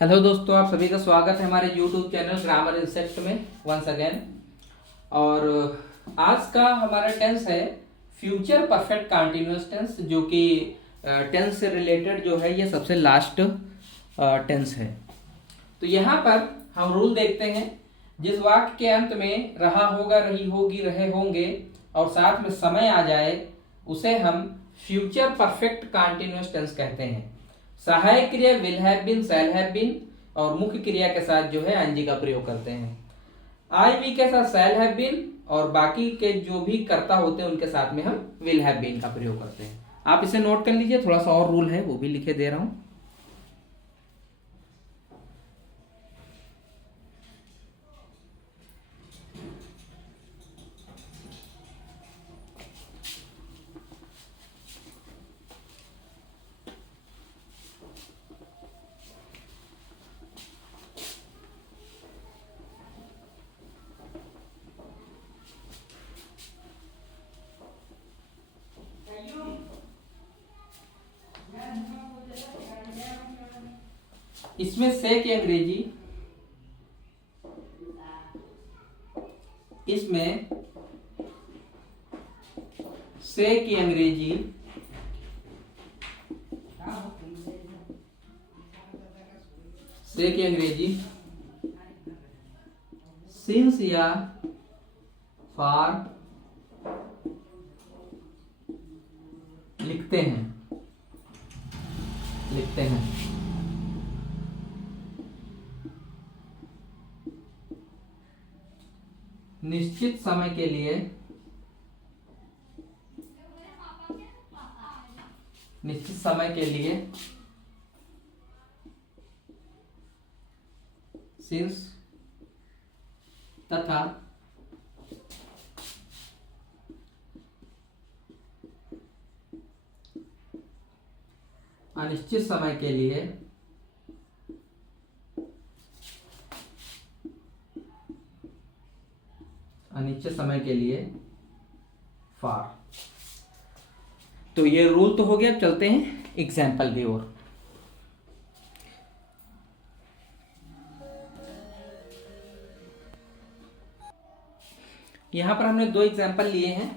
Hello दोस्तों, आप सभी का स्वागत है हमारे यूट्यूब चैनल ग्रामर इंसेप्ट में वंस अगेन। और आज का हमारा टेंस है फ्यूचर परफेक्ट कंटिन्यूअस टेंस, जो कि टेंस से रिलेटेड जो है ये सबसे लास्ट टेंस है। तो यहाँ पर हम रूल देखते हैं। जिस वाक्य के अंत में रहा होगा, रही होगी, रहे होंगे और साथ में समय आ जाए उसे हम फ्यूचर परफेक्ट कंटिन्यूअस टेंस कहते हैं। सहायक क्रिया will have been, shall have been और मुख्य क्रिया के साथ जो है आईएनजी का प्रयोग करते हैं। आई वी के साथ शैल हैव बीन और बाकी के जो भी कर्ता होते हैं उनके साथ में हम विल हैव बीन का प्रयोग करते हैं। आप इसे नोट कर लीजिए, थोड़ा सा और रूल है वो भी लिखे दे रहा हूं। इसमें से की अंग्रेजी, इसमें से की अंग्रेजी सिंस या फॉर लिखते हैं। निश्चित समय के लिए सिंस तथा अनिश्चित समय के लिए फॉर। तो ये रूल तो हो गया। अब चलते हैं एग्जाम्पल की ओर। यहां पर हमने दो एग्जाम्पल लिए हैं।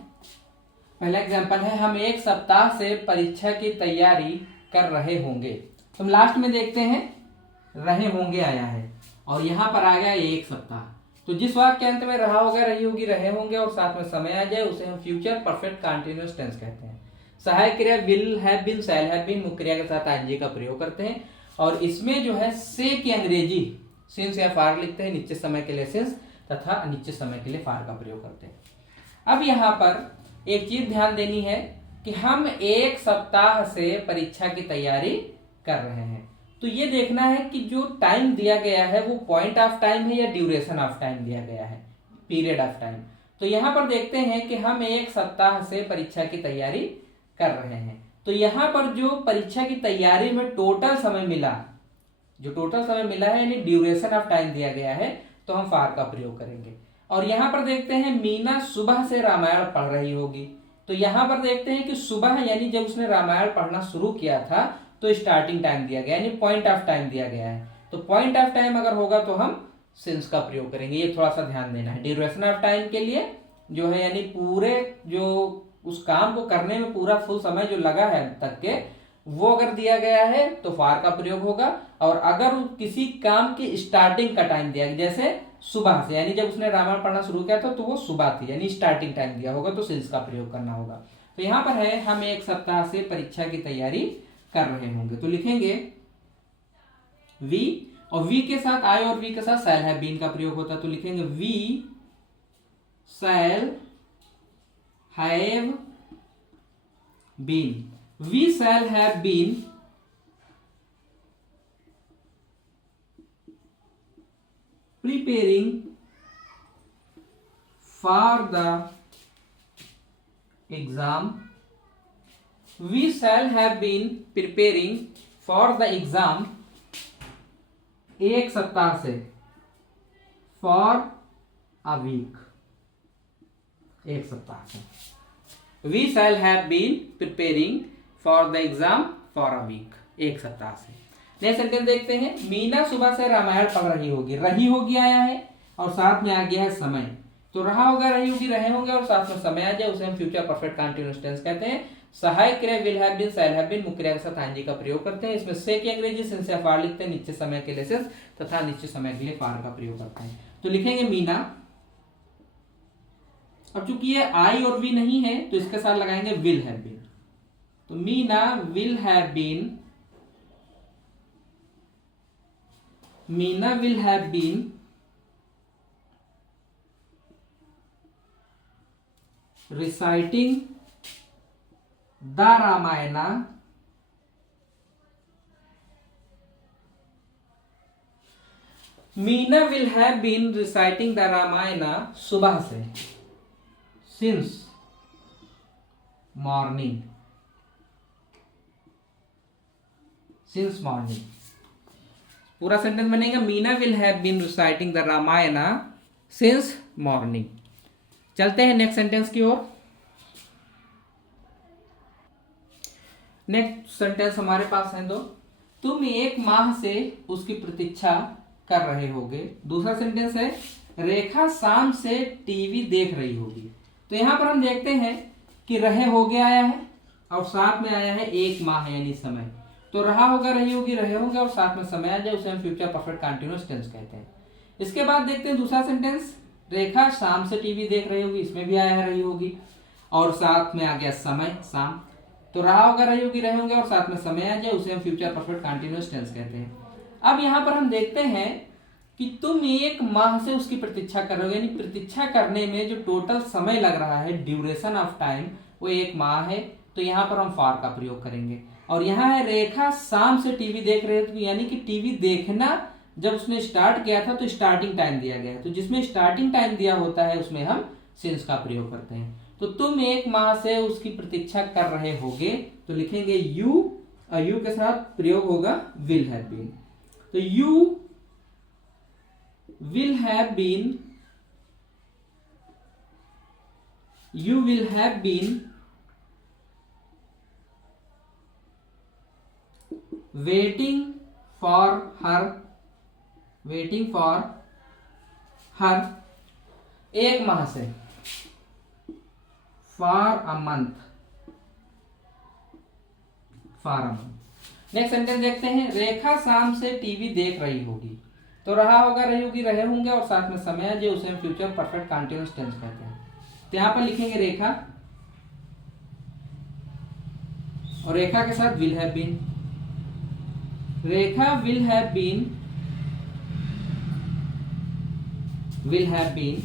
पहला एग्जाम्पल है हम एक सप्ताह से परीक्षा की तैयारी कर रहे होंगे। तो हम लास्ट में देखते हैं रहे होंगे आया है और यहां पर आ गया एक सप्ताह। तो जिस वाक्य के अंत में रहा होगा, रही होगी, रहे होंगे और साथ में समय आ जाए उसे हम फ्यूचर परफेक्ट कंटिन्यूअस टेंस कहते हैं। सहायक क्रिया will have been, shall have been, मुख्य क्रिया के साथ आईएनजी का प्रयोग करते हैं। और इसमें जो है से की अंग्रेजी सिंस या फॉर लिखते हैं। निश्चित समय के लिए सिंस तथा अनिश्चित समय के लिए फॉर का प्रयोग करते हैं। अब यहाँ पर एक चीज ड्यान देनी है कि हम एक सप्ताह से परीक्षा की तैयारी कर रहे हैं। तो ये देखना है कि जो टाइम दिया गया है वो पॉइंट ऑफ टाइम है या ड्यूरेशन ऑफ टाइम दिया गया है, पीरियड ऑफ टाइम। तो यहां पर देखते हैं कि हम एक सप्ताह से परीक्षा की तैयारी कर रहे हैं। तो यहां पर जो परीक्षा की तैयारी में टोटल समय मिला है यानी ड्यूरेशन ऑफ टाइम दिया गया है, तो हम फॉर का प्रयोग करेंगे। और यहां पर देखते हैं मीना सुबह से रामायण पढ़ रही होगी। तो यहां पर देखते हैं कि सुबह यानी जब उसने रामायण पढ़ना शुरू किया था तो स्टार्टिंग टाइम दिया गया यानी पॉइंट ऑफ टाइम दिया गया है। तो पॉइंट ऑफ टाइम अगर होगा तो हम सिंस का प्रयोग करेंगे। ये थोड़ा सा ध्यान देना है। ड्यूरेशन ऑफ टाइम के लिए जो है यानी पूरे जो उस काम को करने में पूरा फुल समय जो लगा है तक के, वो अगर दिया गया है तो फॉर का प्रयोग होगा। और अगर किसी काम की स्टार्टिंग का टाइम दिया गया, जैसे सुबह से यानी जब उसने रामायण पढ़ना शुरू किया था तो वो सुबह थी यानी स्टार्टिंग टाइम दिया होगा, तो सिंस का प्रयोग करना होगा। तो यहाँ पर है हम एक सप्ताह से परीक्षा की तैयारी कर रहे होंगे। तो लिखेंगे वी और वी के साथ आई और वी के साथ शैल हैव बीन का प्रयोग होता है। तो लिखेंगे we shall have been. We shall have been preparing for the exam. We shall have been preparing for the exam एक सप्ताह से, for a week, एक सप्ताह से। We shall have been preparing for the exam for a week, एक सप्ताह से। Next sentence देखते हैं, मीना सुबह से रामायण पढ़ रही होगी। रही होगी आया है और साथ में आ गया है समय, तो रहा होगा, रही होगी, रहे होंगे और साथ में समय आ जाए, उसे हम फ्यूचर परफेक्ट कंटीन्यूअस टेंस कहते हैं। सहायक क्रिया will have been, shall have been, मुख्य क्रिया के साथ आईएनजी का प्रयोग करते हैं। इसमें से की अंग्रेजी सिंस या फार लिखते हैं, निश्चित समय के लिए सिंस तथा निश्चित समय के लिए फार का प्रयोग करते हैं। तो लिखेंगे मीना। अब चूंकि ये आई और वी नहीं है तो इसके साथ लगाएंगे विल हैव बीन। तो Meena will have been, Meena will have been reciting the Ramayana Meena will have been reciting the Ramayana सुबह से, since morning, since morning। पूरा सेंटेंस बनेगा, Meena will have been reciting the Ramayana since morning। चलते हैं next sentence की ओर। Next sentence हमारे पास है दो, तुम 1 माह से उसकी प्रतीक्षा कर रहे होगे। दूसरा सेंटेंस है, रेखा शाम से टीवी देख रही होगी। तो यहां पर हम देखते हैं कि रहे होगे आया है और साथ में आया है 1 माह यानी समय। तो रहा होगा, रही होगी, रहे होंगे और साथ में समय आ जाए, उसे हम फ्यूचर परफेक्ट कंटीन्यूअस टेंस कहते हैं। इसके बाद देखते हैं दूसरा सेंटेंस, रेखा शाम से टीवी देख रही होगी, इसमें भी आया है रही होगी और साथ में आ गया समय, शाम। तो रहा होगा, रही होगी, रहे होंगे और साथ में समय आ जाए, उसे हम फ्यूचर परफेक्ट कंटीन्यूअस टेंस कहते हैं। अब यहां पर हम देखते हैं कि तुम 1 माह से उसकी प्रतीक्षा कर रहे हो, यानी प्रतीक्षा करने में जो टोटल समय लग रहा है, ड्यूरेशन ऑफ टाइम, वो 1 माह है। तो यहां पर हम फार का प्रयोग करेंगे। और यहां है रेखा शाम से टीवी देख रहे हो, यानी कि टीवी देखना जब उसने स्टार्ट किया था तो स्टार्टिंग टाइम दिया गया है। तो जिसमें स्टार्टिंग टाइम दिया होता है उसमें हम सिंस का प्रयोग करते हैं। तो तुम 1 माह से उसकी प्रतीक्षा कर रहे होगे, तो लिखेंगे यू, यू के साथ प्रयोग होगा विल हैव बीन। तो you will have been, you will have been waiting for her, waiting for her 1 माह से, for a month, for a month. Next sentence देखते हैं, रेखा शाम से टीवी देख रही होगी। तो रहा होगा, रही होगी, रहे होंगे और साथ में समय है, जो उसे हम फ्यूचर परफेक्ट कंटीन्यूअस टेंस कहते हैं। तो यहां पर लिखेंगे रेखा और रेखा के साथ will have been. Rekha will have been, will have been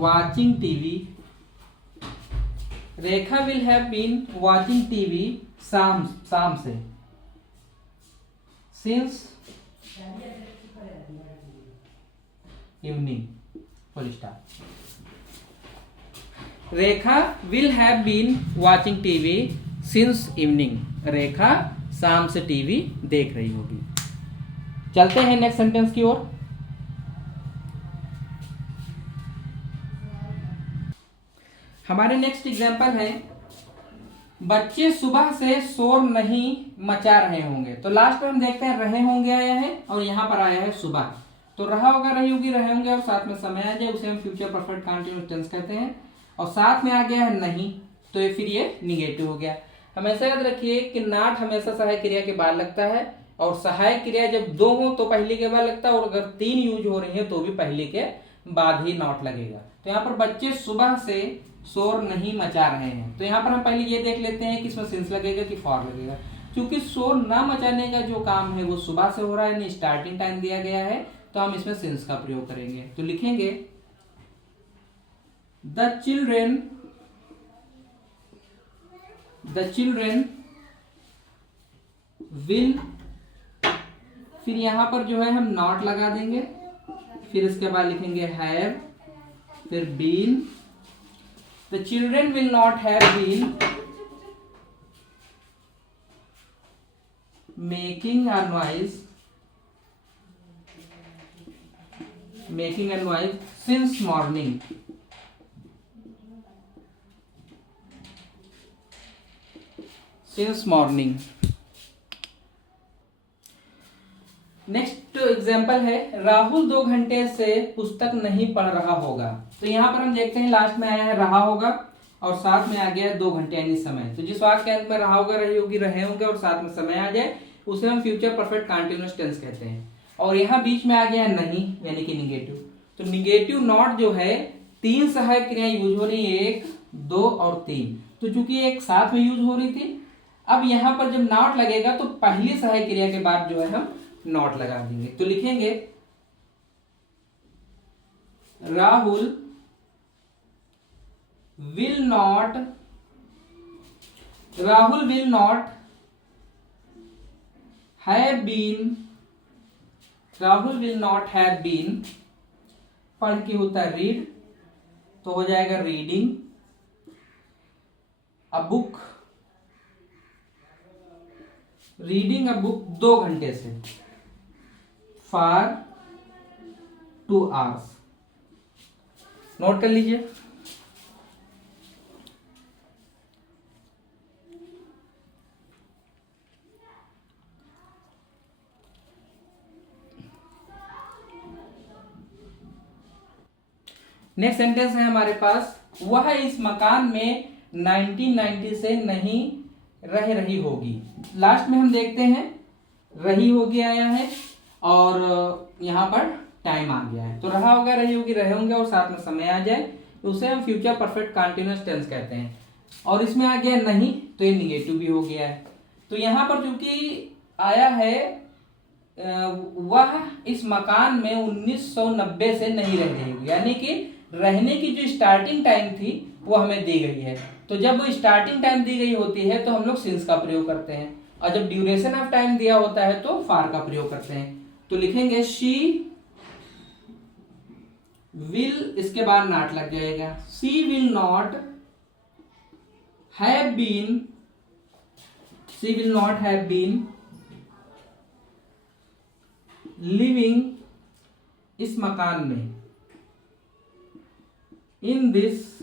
watching TV, Rekha will have been watching TV शाम से, since evening, full stop। Rekha will have been watching TV since evening, रेखा शाम से टीवी देख रही होगी। चलते हैं नेक्स्ट सेंटेंस की ओर। हमारे नेक्स्ट एग्जांपल है, बच्चे सुबह से शोर नहीं मचा रहे होंगे। तो लास्ट में हम देखते हैं रहे होंगे आया है और यहां पर आया है सुबह। तो रहा होगा, रही होगी, रहे होंगे और साथ में समय आ जाए, उसे हम फ्यूचर परफेक्ट कंटीन्यूअस टेंस कहते हैं। और साथ में आ गया है नहीं, तो ये फिर ये निगेटिव हो गया। हमेशा याद रखिए कि नॉट हमेशा सहायक क्रिया के बाद लगता है और सहायक क्रिया जब 2 हो तो पहले के बाद लगता है और अगर 3 यूज हो रही है तो भी पहले के बाद ही नॉट लगेगा। तो यहाँ पर बच्चे सुबह से शोर नहीं मचा रहे हैं। तो यहाँ पर हम पहले ये देख लेते हैं कि इसमें सिंस लगेगा कि फॉर लगेगा। क्योंकि शोर ना मचाने का जो काम है वो सुबह से हो रहा है, यानी स्टार्टिंग टाइम दिया गया है, तो हम इसमें सिंस का प्रयोग करेंगे। तो लिखेंगे द चिल्ड्रेन विल, फिर यहां पर जो है हम नॉट लगा देंगे, फिर इसके बाद लिखेंगे हैव, फिर been. The children will not have been making a noise since morning. Since morning. Next example है राहुल 2 घंटे से पुस्तक नहीं पढ़ रहा होगा। तो यहाँ पर हम देखते हैं लास्ट में आया है रहा होगा और साथ में आ गया है 2 घंटे यानी समय। तो जिस वाक्य के अंत में रहा होगा, रही होगी, रहे होंगे और साथ में समय आ जाए उसे हम फ्यूचर परफेक्ट कंटीन्यूअस टेंस कहते हैं। और यहाँ बीच में आ गया है नहीं यानी कि निगेटिव। तो निगेटिव नॉट जो है 3 सहायक क्रियाएं यूज हो रही है, 1, 2 और 3। तो चूंकि एक साथ में यूज हो रही थी, अब यहाँ पर जब नॉट लगेगा तो पहली सहायक क्रिया के बाद जो है हम नॉट लगा देंगे। तो लिखेंगे Rahul will not have been, Rahul will not have been, पढ़ के होता है रीड, तो हो जाएगा reading a book, reading a book 2 घंटे से, फॉर 2 आवर्स। नोट कर लीजिए। नेक्स्ट सेंटेंस है हमारे पास, वह इस मकान में 1990 से नहीं रह रही होगी। लास्ट में हम देखते हैं रही होगी आया है और यहाँ पर टाइम आ गया है। तो रहा होगा, रही होगी, रहे होंगे और साथ में समय आ जाए उसे हम फ्यूचर परफेक्ट कंटीन्यूअस टेंस कहते हैं। और इसमें आ गया नहीं तो ये निगेटिव भी हो गया है। तो यहाँ पर चूंकि आया है वह इस मकान में 1990 से नहीं रह रही होगी, यानी कि रहने की जो स्टार्टिंग टाइम थी वो हमें दी गई है। तो जब वो स्टार्टिंग टाइम दी गई होती है तो हम लोग सिंस का प्रयोग करते हैं, और जब ड्यूरेशन ऑफ टाइम दिया होता है तो फार का प्रयोग करते हैं। तो लिखेंगे शी विल, इसके बाद नॉट लग जाएगा, she will not have been, she will not have been living, इस मकान में, in this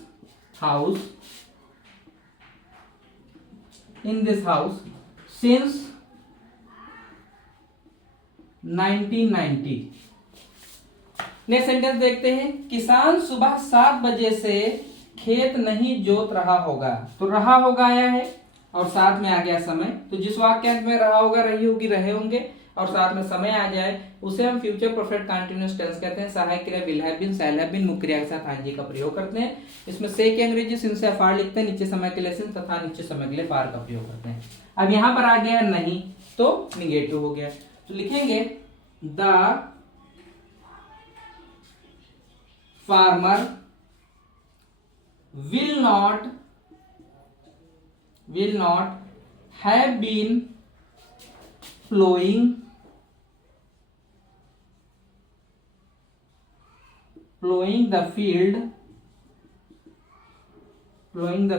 house, in this house since 1990। Next sentence देखते हैं, किसान सुबह 7 बजे से खेत नहीं जोत रहा होगा। तो रहा होगा आया है और साथ में आ गया समय। तो जिस वाक्यांश में रहा होगा, रही होगी, रहे होंगे और साथ में समय आ जाए उसे हम फ्यूचर परफेक्ट कंटीन्यूअस टेंस कहते हैं। सहायक क्रिया will have been, shall have been, मुख्य क्रिया के साथ आईएनजी का प्रयोग करते हैं। इसमें से की अंग्रेजी सिंस से फार लिखते हैं, नीचे समय के लिए सिंस तथा नीचे समय के लिए फार का प्रयोग करते हैं। अब यहाँ पर आ गया नहीं तो निगेटिव हो गया। तो लिखेंगे the farmer will not have been plowing the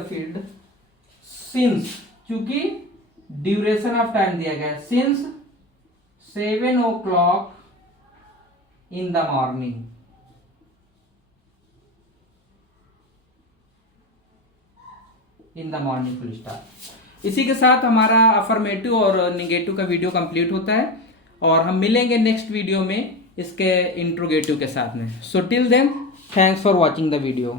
field since, क्योंकि ड्यूरेशन ऑफ टाइम दिया गया है, since 7 o'clock in the morning। Full stop. इसी के साथ हमारा अफर्मेटिव और निगेटिव का वीडियो कंप्लीट होता है और हम मिलेंगे नेक्स्ट वीडियो में इसके इंट्रोगेटिव के साथ में। So till then thanks for watching the video.